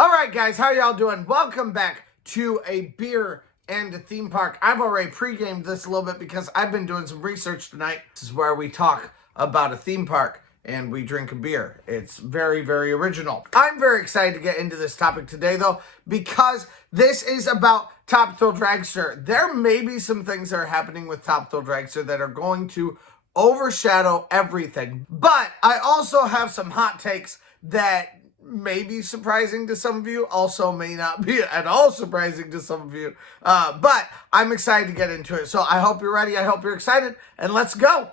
All right, guys, how y'all doing? Welcome back to a beer and a theme park. I've already pre-gamed this a little bit because I've been doing some research tonight. This is where we talk about a theme park and we drink a beer. It's very, very original. I'm very excited to get into this topic today, though, because this is about Top Thrill Dragster. There may be some things that are happening with Top Thrill Dragster that are going to overshadow everything. But I also have some hot takes that may be surprising to some of you, also may not be at all surprising to some of you, but I'm excited to get into it. So I hope you're ready, I hope you're excited, and let's go!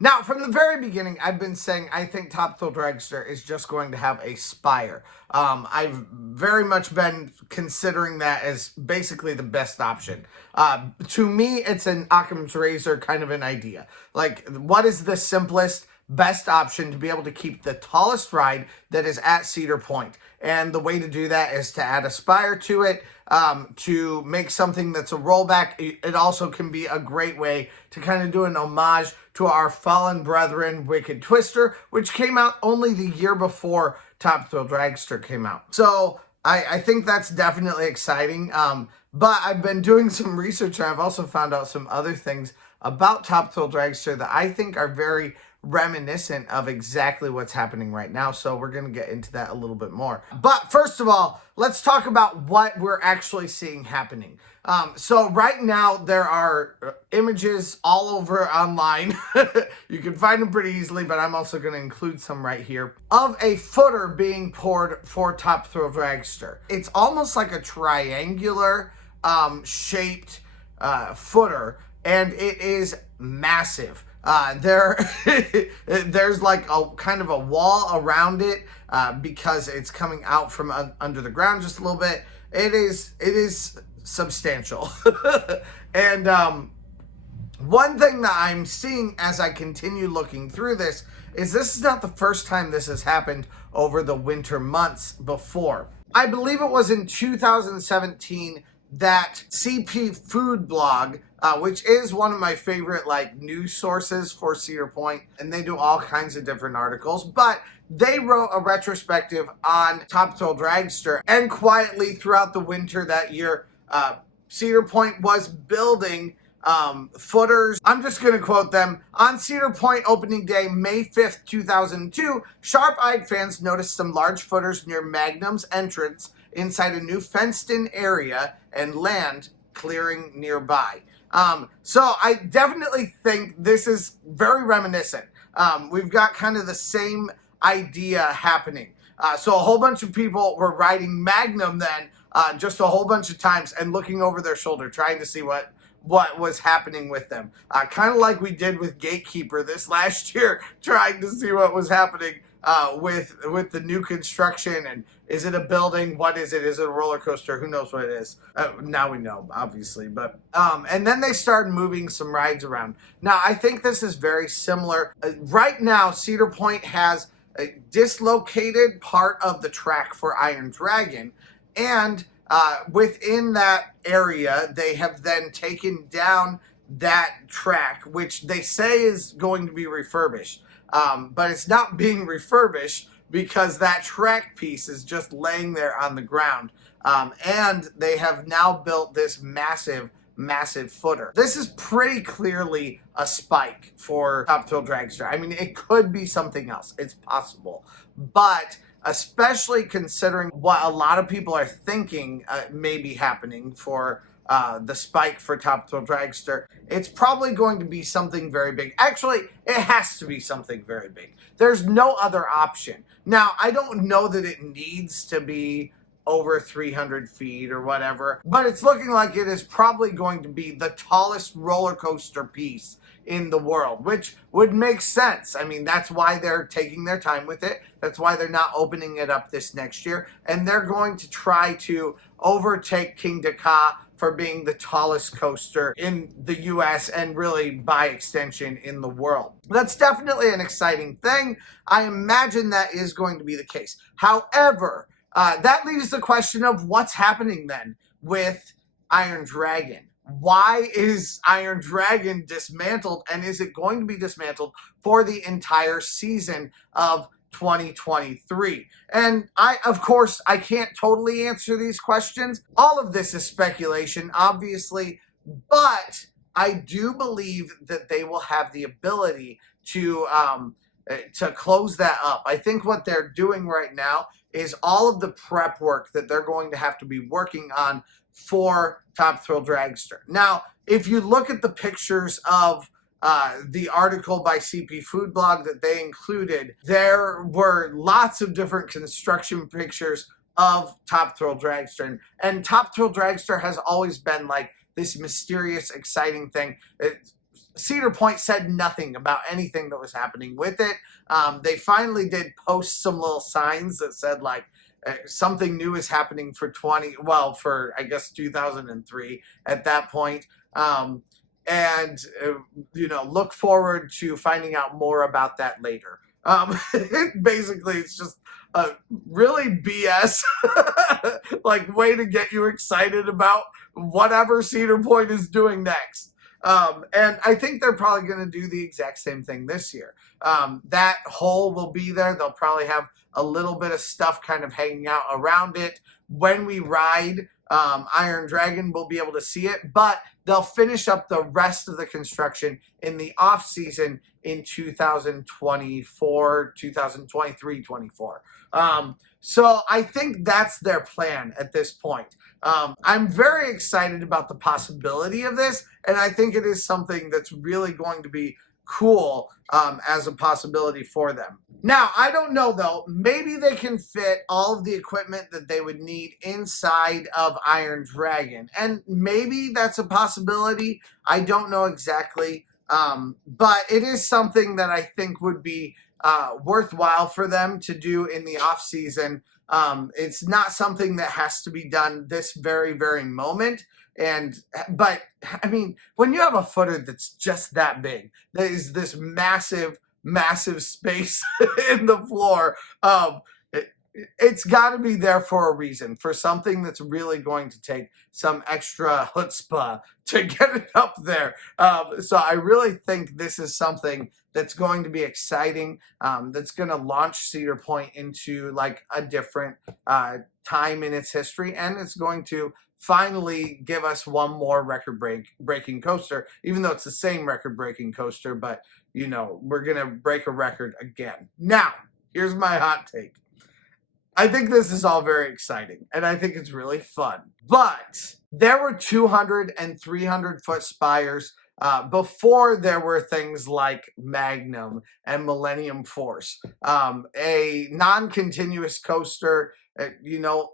Now, from the very beginning, I've been saying I think Top Thrill Dragster is just going to have a spire. I've very much been considering that as basically the best option. To me, it's an Occam's razor kind of an idea. Like, what is the simplest, best option to be able to keep the tallest ride that is at Cedar Point? And the way to do that is to add a spire to it, to make something that's a rollback. It also can be a great way to kind of do an homage to our fallen brethren, Wicked Twister, which came out only the year before Top Thrill Dragster came out. So I think that's definitely exciting. But I've been doing some research and I've also found out some other things about Top Thrill Dragster that I think are very reminiscent of exactly what's happening right now. So we're going to get into that a little bit more. But first of all, let's talk about what we're actually seeing happening. So right now there are images all over online. You can find them pretty easily, but I'm also going to include some right here of a footer being poured for Top Thrill Dragster. It's almost like a triangular shaped footer, and it is massive. There's like a kind of a wall around it because it's coming out from under the ground just a little bit. It is substantial. And one thing that I'm seeing as I continue looking through this is not the first time this has happened over the winter months before. I believe it was in 2017 that CP Food Blog, which is one of my favorite news sources for Cedar Point, and they do all kinds of different articles, but they wrote a retrospective on Top Thrill Dragster, and quietly throughout the winter that year, Cedar Point was building footers. I'm just going to quote them. On Cedar Point opening day, May 5th, 2002, sharp-eyed fans noticed some large footers near Magnum's entrance inside a new fenced-in area and land clearing nearby. So I definitely think this is very reminiscent. We've got kind of the same idea happening. So a whole bunch of people were riding Magnum then, just a whole bunch of times and looking over their shoulder, trying to see what was happening with them. Kind of like we did with Gatekeeper this last year, trying to see what was happening with the new construction, and is it a building? What is it? Is it a roller coaster? Who knows what it is? Now we know, obviously. But and then they started moving some rides around. Now I think this is very similar. Right now, Cedar Point has a dislocated part of the track for Iron Dragon, and within that area, they have then taken down that track, which they say is going to be refurbished. But it's not being refurbished because that track piece is just laying there on the ground. And they have now built this massive footer. This is pretty clearly a spike for Top Thrill Dragster. I mean, it could be something else. It's possible. But especially considering what a lot of people are thinking may be happening for the spike for Top Thrill Dragster, it's probably going to be something very big. Actually, it has to be something very big. There's no other option. Now, I don't know that it needs to be over 300 feet or whatever, but it's looking like it is probably going to be the tallest roller coaster piece in the world, which would make sense. I mean, that's why they're taking their time with it. That's why they're not opening it up this next year, and they're going to try to overtake KindaCool for being the tallest coaster in the US and really by extension in the world. That's definitely an exciting thing. I imagine that is going to be the case. However, that leaves the question of what's happening then with Iron Dragon. Why is Iron Dragon dismantled, and is it going to be dismantled for the entire season of 2023. And of course, I can't totally answer these questions. All of this is speculation, obviously, but I do believe that they will have the ability to close that up. I think what they're doing right now is all of the prep work that they're going to have to be working on for Top Thrill Dragster. Now, if you look at the pictures of the article by CP Food Blog that they included, there were lots of different construction pictures of Top Thrill Dragster. And Top Thrill Dragster has always been like this mysterious, exciting thing. Cedar Point said nothing about anything that was happening with it. They finally did post some little signs that said like something new is happening for I guess 2003 at that point. Look forward to finding out more about that later. Basically, it's just a really BS like way to get you excited about whatever Cedar Point is doing next. And I think they're probably going to do the exact same thing this year. That hole will be there. They'll probably have a little bit of stuff kind of hanging out around it. When we ride Iron Dragon, we'll be able to see it, but they'll finish up the rest of the construction in the off season in 2024, 2023, 24. So I think that's their plan at this point. I'm very excited about the possibility of this, and I think it is something that's really going to be cool as a possibility for them. Now, I don't know though, maybe they can fit all of the equipment that they would need inside of Iron Dragon, and maybe that's a possibility. I don't know exactly, but it is something that I think would be worthwhile for them to do in the off season. It's not something that has to be done this very, very moment. But I mean, when you have a footer that's just that big, there is this massive space in the floor. It's got to be there for a reason, for something that's really going to take some extra chutzpah to get it up there. So I really think this is something that's going to be exciting, that's going to launch Cedar Point into like a different time in its history, and it's going to finally give us one more record-breaking coaster, even though it's the same record-breaking coaster, but you know, we're going to break a record again. Now, here's my hot take. I think this is all very exciting, and I think it's really fun. But there were 200 and 300 foot spires before there were things like Magnum and Millennium Force. A non-continuous coaster,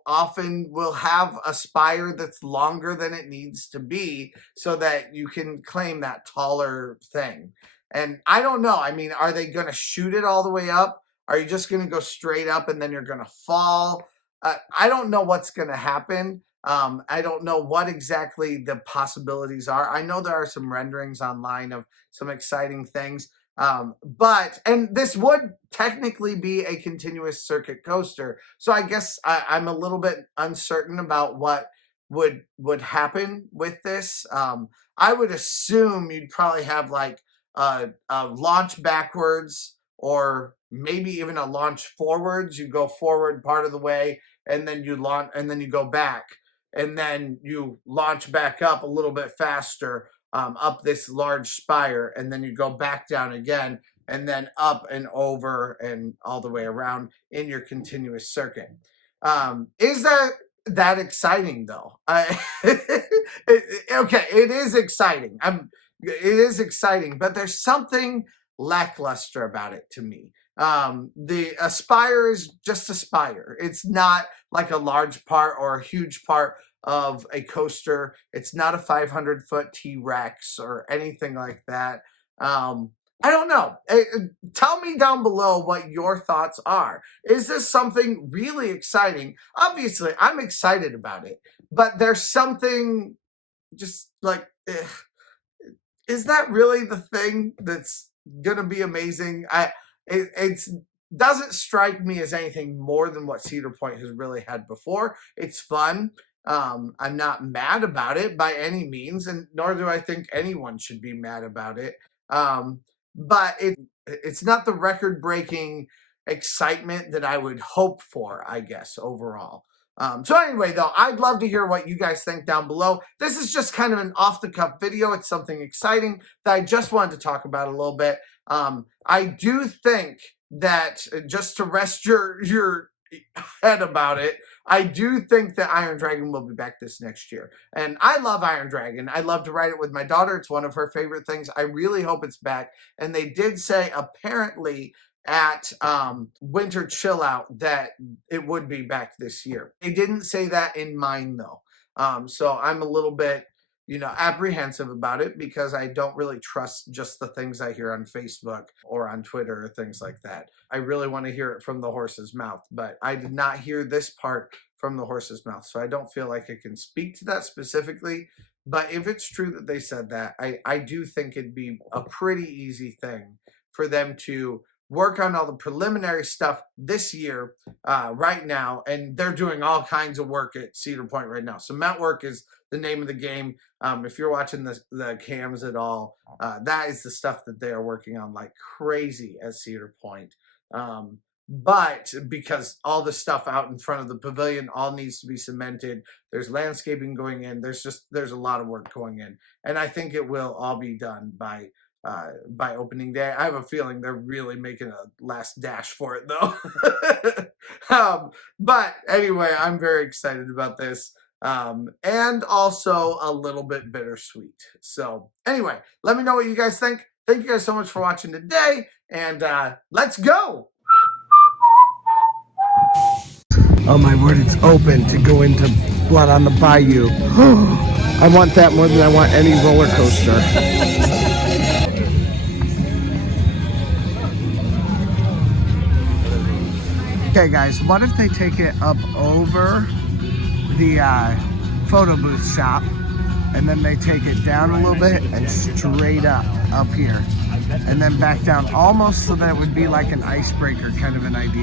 often will have a spire that's longer than it needs to be so that you can claim that taller thing. And I don't know. I mean, are they going to shoot it all the way up? Are you just going to go straight up and then you're going to fall? I don't know what's going to happen. I don't know what exactly the possibilities are. I know there are some renderings online of some exciting things. And this would technically be a continuous circuit coaster. So I guess I'm a little bit uncertain about what would happen with this. I would assume you'd probably have like a launch backwards, or maybe even a launch forwards. You go forward part of the way, and then you launch, and then you go back, and then you launch back up a little bit faster up this large spire, and then you go back down again, and then up and over and all the way around in your continuous circuit. Is that exciting though? Okay, it is exciting. It is exciting, but there's something lackluster about it to me. The Aspire is just Aspire. It's not like a large part or a huge part of a coaster. It's not a 500-foot T-Rex or anything like that. I don't know. Tell me down below what your thoughts are. Is this something really exciting? Obviously, I'm excited about it, but there's something just like, is that really the thing that's gonna be amazing? It doesn't strike me as anything more than what Cedar Point has really had before. It's fun. I'm not mad about it by any means, and nor do I think anyone should be mad about it. But it's not the record-breaking excitement that I would hope for, I guess, overall. So anyway, though, I'd love to hear what you guys think down below. This is just kind of an off-the-cuff video. It's something exciting that I just wanted to talk about a little bit. I do think that, just to rest your head about it, I do think that Iron Dragon will be back this next year. And I love Iron Dragon. I love to ride it with my daughter. It's one of her favorite things. I really hope it's back. And they did say, apparently, at Winter Chill Out that it would be back this year. They didn't say that in mine, though. So I'm a little bit, apprehensive about it, because I don't really trust just the things I hear on Facebook or on Twitter or things like that. I really want to hear it from the horse's mouth, but I did not hear this part from the horse's mouth, so I don't feel like I can speak to that specifically. But if it's true that they said that, I do think it'd be a pretty easy thing for them to work on all the preliminary stuff this year, right now, and they're doing all kinds of work at Cedar Point right now. Cement work is the name of the game. If you're watching the cams at all, that is the stuff that they are working on like crazy at Cedar Point. But because all the stuff out in front of the pavilion all needs to be cemented, there's landscaping going in, there's a lot of work going in, and I think it will all be done by opening day. I have a feeling they're really making a last dash for it, though. But anyway, I'm very excited about this, and also a little bit bittersweet. So anyway, let me know what you guys think. Thank you guys so much for watching today, and let's go. Oh my word, it's open to go into Blood on the Bayou. I want that more than I want any roller coaster. Okay guys, what if they take it up over the photo booth shop, and then they take it down a little bit and straight up here, and then back down almost so that it would be like an icebreaker kind of an idea.